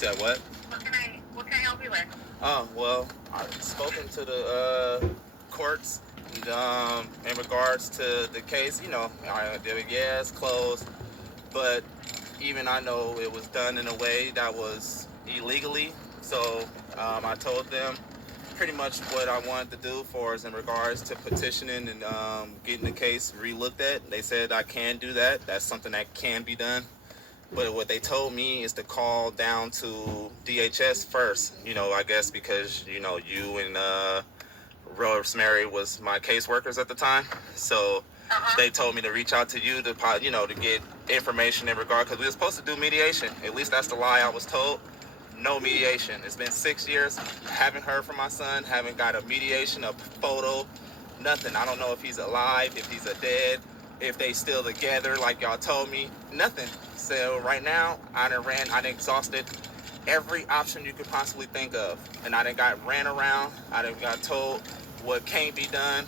said what? What can I help you with? Oh, well, I've spoken to the courts in regards to the case. It's closed, but even I know it was done in a way that was illegally. So I told them pretty much what I wanted to do for us in regards to petitioning and getting the case re-looked at. They said I can do that. That's something that can be done. But what they told me is to call down to DHS first, I guess because, you and Rosemarie was my caseworkers at the time. So they told me to reach out to you to get information in regard, because we were supposed to do mediation. At least that's the lie I was told. No mediation. It's been 6 years. Haven't heard from my son. Haven't got a mediation, a photo, nothing. I don't know if he's alive, if he's dead, if they still together like y'all told me. Nothing. So right now, I done exhausted every option you could possibly think of. And I done got ran around. I done got told what can't be done.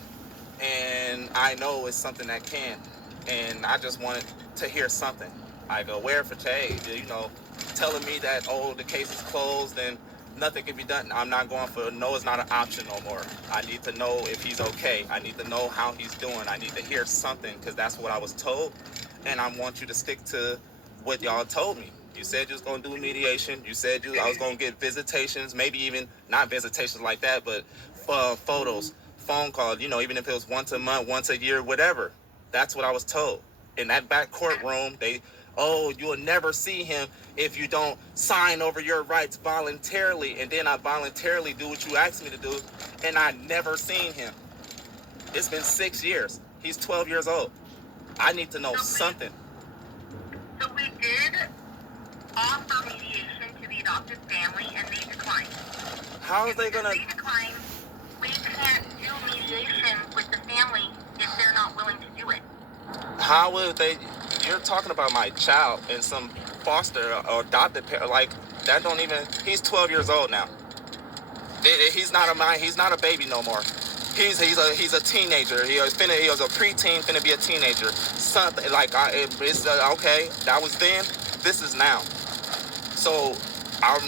And I know it's something that can. And I just wanted to hear something. Like aware for telling me that, the case is closed and nothing can be done. I'm not going for no, it's not an option no more. I need to know if he's okay. I need to know how he's doing. I need to hear something, because that's what I was told. And I want you to stick to what y'all told me. You said you was going to do mediation. You said I was going to get visitations, maybe even not visitations like that, but photos, phone calls, even if it was once a month, once a year, whatever. That's what I was told. In that back courtroom, you will never see him if you don't sign over your rights voluntarily. And then I voluntarily do what you asked me to do, and I never seen him. It's been 6 years. He's 12 years old. I need to know something. So we did offer mediation to the adoptive family, and they declined. How is they gonna? They declined. We can't do mediation with the family if they're not willing to do it. How would they? You're talking about my child and some foster or adopted parent. Like that don't even. He's 12 years old now. He's not a baby no more. He's a teenager. He was a preteen, finna be a teenager. Something like it's okay. That was then. This is now. So I'm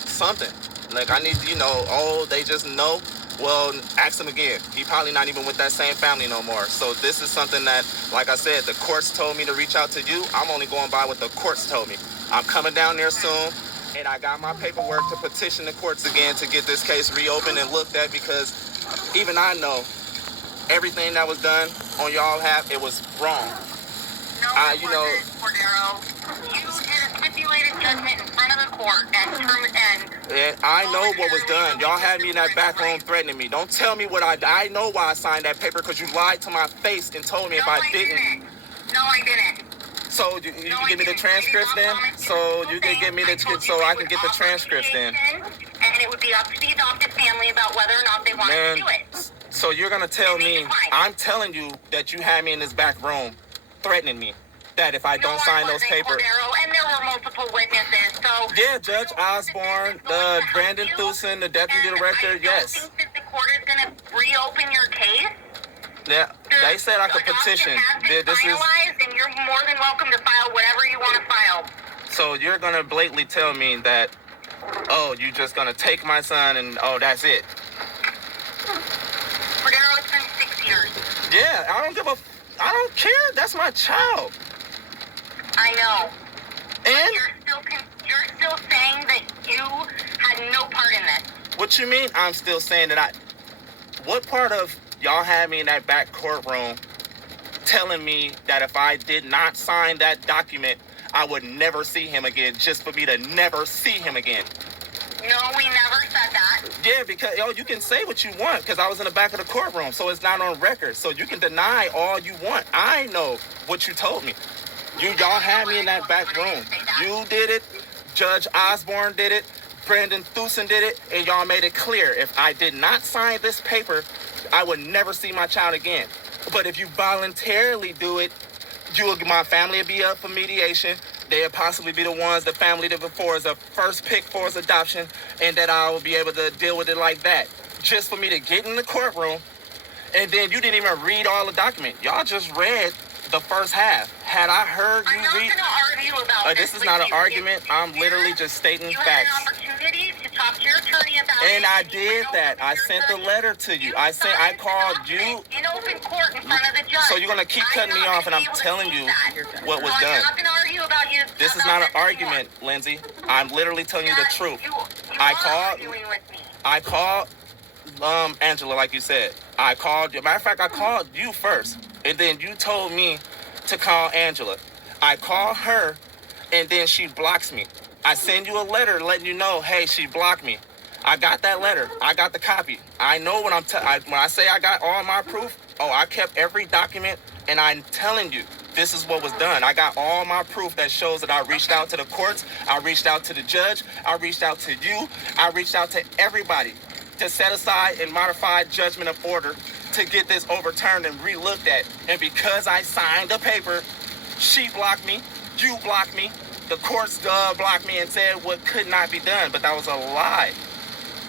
something. Like I need they just know. Well, ask him again. He probably not even with that same family no more. So this is something that, like I said, the courts told me to reach out to you. I'm only going by what the courts told me. I'm coming down there soon, and I got my paperwork to petition the courts again to get this case reopened and looked at, because even I know everything that was done on y'all half, it was wrong. No, Cordero. You did a stipulated judgment in front of the court and I know what was done. Y'all had me in that back room threatening me. Don't tell me what I know why I signed that paper, because you lied to my face and told me if I didn't. No, I didn't. So you can give me the transcripts then? So you can give me so I can get the transcripts then. And it would be up to the adopted family about whether or not they wanted to do it. So you're going to tell me, I'm telling you that you had me in this back room threatening me that if I don't sign those papers. And there were multiple witnesses. So yeah, Judge Osborne, the Brandon Thusen, the deputy director, yes. I don't think that the court is going to reopen your case. Yeah, they said I could petition. This is finalized, and you're more than welcome to file whatever you want to file. So you're going to blatantly tell me that, you're just going to take my son and, that's it. Cordero, it's been 6 years. Yeah, I don't care. That's my child. I know. And you're still saying that you had no part in this. What you mean I'm still saying that what part of y'all had me in that back courtroom telling me that if I did not sign that document, I would never see him again, just for me to never see him again? No, we never said that. Yeah, because you can say what you want, because I was in the back of the courtroom, so it's not on record. So you can deny all you want. I know what you told me. Y'all had me in that back room. You did it. Judge Osborne did it. Brandon Thusen did it. And y'all made it clear. If I did not sign this paper, I would never see my child again. But if you voluntarily do it, my family will be up for mediation. They'll possibly be the family that before is a first pick for his adoption, and that I will be able to deal with it like that. Just for me to get in the courtroom, and then you didn't even read all the document. Y'all just read the first half. Had I heard you read... I'm not going to argue argue about This is not an argument. I'm literally just stating you facts. had an opportunity to talk to your attorney about it. And I you did went that. over I to your sent the attorney. letter to you. I signed the called document you. in open court in front of the judge. So you're gonna keep cutting me off, and I'm telling you what was done. I'm not gonna argue about you. This is not an argument, Lindsey. I'm literally telling you the truth. I called Angela, like you said. I called you. Matter of fact, I called you first, and then you told me to call Angela. I call her, and then she blocks me. I send you a letter letting you know, hey, she blocked me. I got that letter. I got the copy. I know when when I say I got all my proof, I kept every document, and I'm telling you, this is what was done. I got all my proof that shows that I reached out to the courts. I reached out to the judge. I reached out to you. I reached out to everybody to set aside and modify judgment of order to get this overturned and re-looked at. And because I signed the paper, she blocked me, you blocked me, the courts blocked me and said what could not be done, but that was a lie.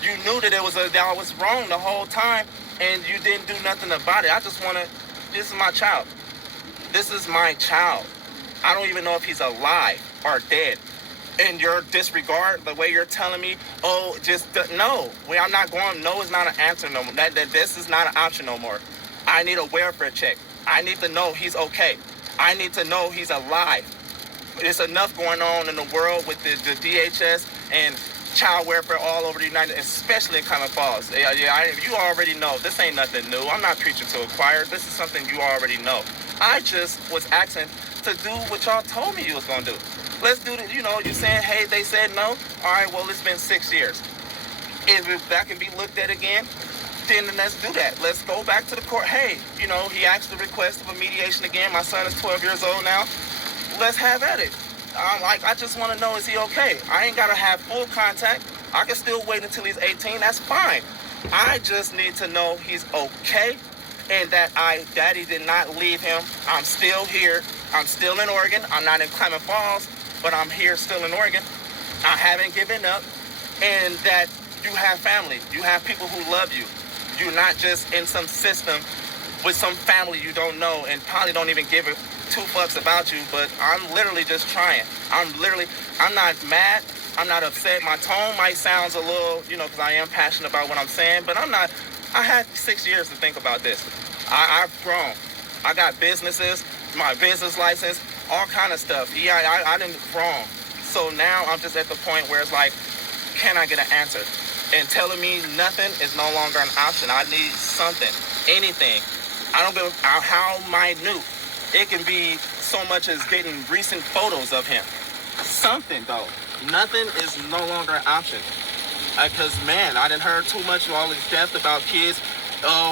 You knew that that I was wrong the whole time, and you didn't do nothing about it. I just this is my child. This is my child. I don't even know if he's alive or dead. And your disregard, the way you're telling me, no. I'm not going, no is not an answer no more. This is not an option no more. I need a welfare check. I need to know he's okay. I need to know he's alive. There's enough going on in the world with the DHS and child welfare all over the United, especially in Klamath Falls. You already know. This ain't nothing new. I'm not preaching to a choir. This is something you already know. I just was asking to do what y'all told me you was going to do. Let's do it. You saying, hey, they said no. All right, well, it's been 6 years. If that can be looked at again, then let's do that. Let's go back to the court. Hey, he asked the request of a mediation again. My son is 12 years old now. Let's have at it. I just want to know, is he okay? I ain't got to have full contact. I can still wait until he's 18. That's fine. I just need to know he's okay and that Daddy did not leave him. I'm still here. I'm still in Oregon. I'm not in Klamath Falls, but I'm here still in Oregon. I haven't given up, and that you have family. You have people who love you. You're not just in some system with some family you don't know and probably don't even give a two fucks about you, but I'm literally just trying. I'm not mad. I'm not upset. My tone might sound a little, because I am passionate about what I'm saying, but I'm not. I had 6 years to think about this. I've grown. I got businesses, my business license, all kind of stuff. Yeah, I didn't wrong. So now I'm just at the point where it's like, can I get an answer? And telling me nothing is no longer an option. I need something, anything. I don't give how minute. It can be so much as getting recent photos of him. Something though. Nothing is no longer an option. Because man, I done heard too much of all this death about kids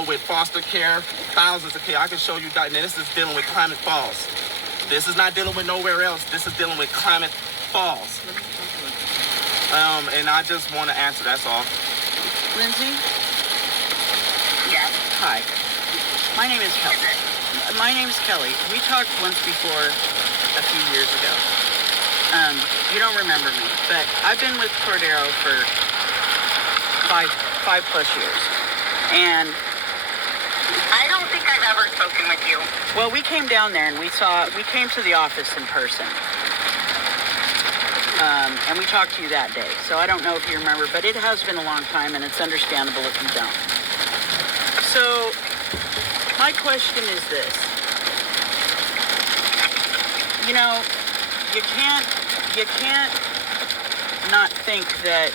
with foster care, thousands of kids. I can show you that. And this is dealing with Klamath Falls. This is not dealing with nowhere else. This is dealing with Klamath Falls. And I just want to answer, that's all. Lindsey? Yes. Hi. My name is Kelly. My name's Kelly. We talked once before a few years ago. You don't remember me, but I've been with Cordero for five plus years. And I don't think I've ever spoken with you. well, we came down there and we came to the office in person. And we talked to you that day. So I don't know if you remember, but it has been a long time and it's understandable if you don't. So my question is this. You can't not think that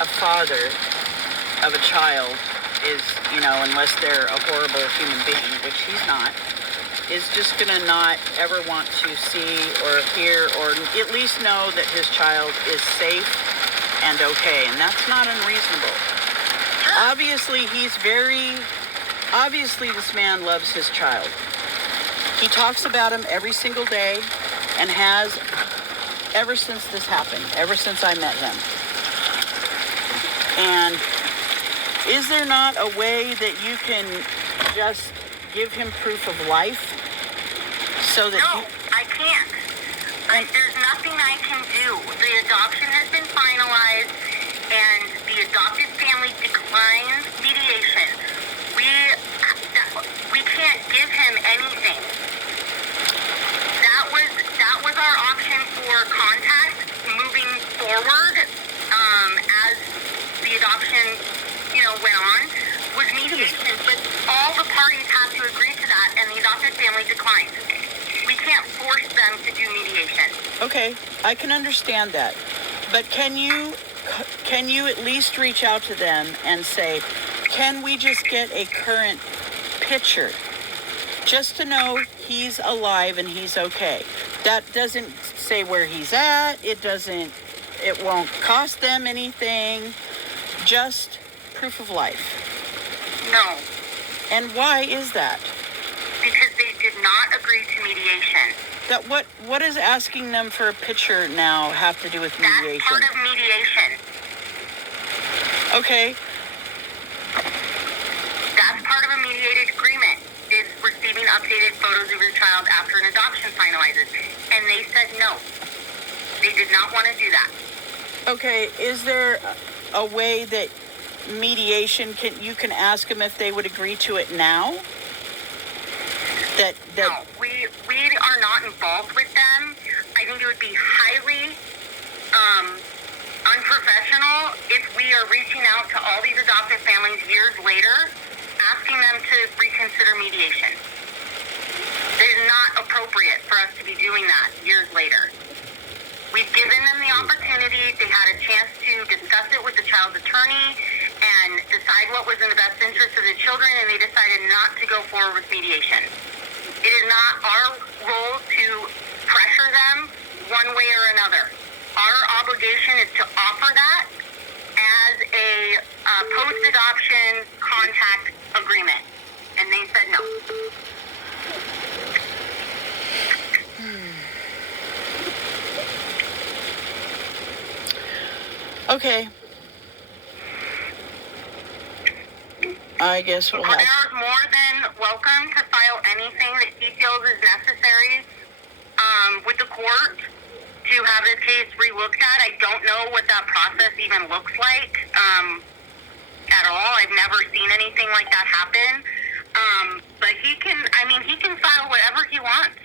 a father of a child is, unless they're a horrible human being, which he's not, is just going to not ever want to see or hear or at least know that his child is safe and okay. And that's not unreasonable. Obviously, this man loves his child. He talks about him every single day and has ever since this happened, ever since I met him. And is there not a way that you can just give him proof of life so that No, I can't. There's nothing I can do. The adoption has been finalized, and the adopted family declines mediation. We can't give him anything. That was our option for contact moving forward, as the adoption, went on, was mediation. But all the parties have to agree to that, and the adopted family declined. We can't force them to do mediation. Okay, I can understand that. But can you at least reach out to them and say, can we just get a current picture just to know he's alive and he's okay? That doesn't say where he's at. It won't cost them anything. Just proof of life. No. And why is that? Because they did not agree to mediation. That what is asking them for a picture now have to do with mediation? That's part of mediation. Okay. That's part of a mediated agreement, is receiving updated photos of your child after an adoption finalizes. And they said no. They did not want to do that. Okay, is there a way that mediation you can ask them if they would agree to it now? No, we are not involved with them. I think it would be highly unprofessional if we are reaching out to all these adoptive families years later, asking them to reconsider mediation. It is not appropriate for us to be doing that years later. We've given them the opportunity. They had a chance to discuss it with the child's attorney and decide what was in the best interest of the children, and they decided not to go forward with mediation. It is not our role to pressure them one way or another. Our obligation is to offer that as a post-adoption contact agreement. And they said no. Okay. I guess we'll have... They're more than welcome to file anything that he feels is necessary with the court to have this case relooked at. I don't know what that process even looks like at all. I've never seen anything like that happen. But he can file whatever he wants.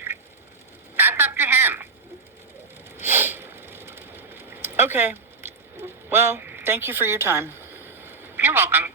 That's up to him. Okay. Well, thank you for your time. You're welcome.